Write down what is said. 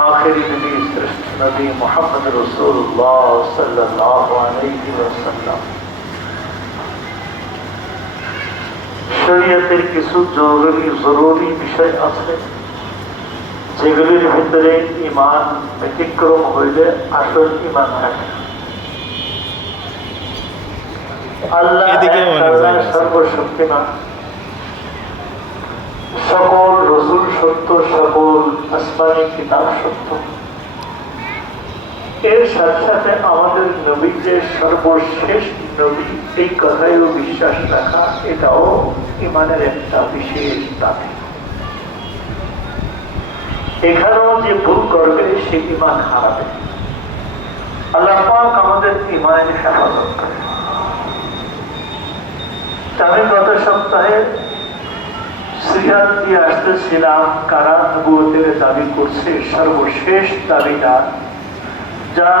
आखिरी नबी श्रेष्ठ नबी मोहम्मद रसूलुल्लाह सल्लल्लाहु अलैहि वसल्लम শরীয়তের কিছু জরুরি বিষয় আছে যেগুলির ভিতরে ঈমান ব্যতিক্রম হইলে আসল ঈমান থাকে। আল্লাহ সর্বশক্তিমান, সকল রসুল সত্য, সকল আসমানী কিতাব সত্য। এর সাথে সাথে আমাদের নবী যে সর্বশেষ নবী, এই কথায়ও বিশ্বাস রাখা, এটাও ঈমানের একটা বিশেষ দাবি। এখানেও যে ভুল করবে সে ঈমান হারাবে। আল্লাহ পাক আমাদের ঈমানের হেফাজত করে। আমি গত সপ্তাহে সিরাত দিয়ে আসতেছিলাম কারা নবুয়তের দাবি করছে, সর্বশেষ দাবিদার, যার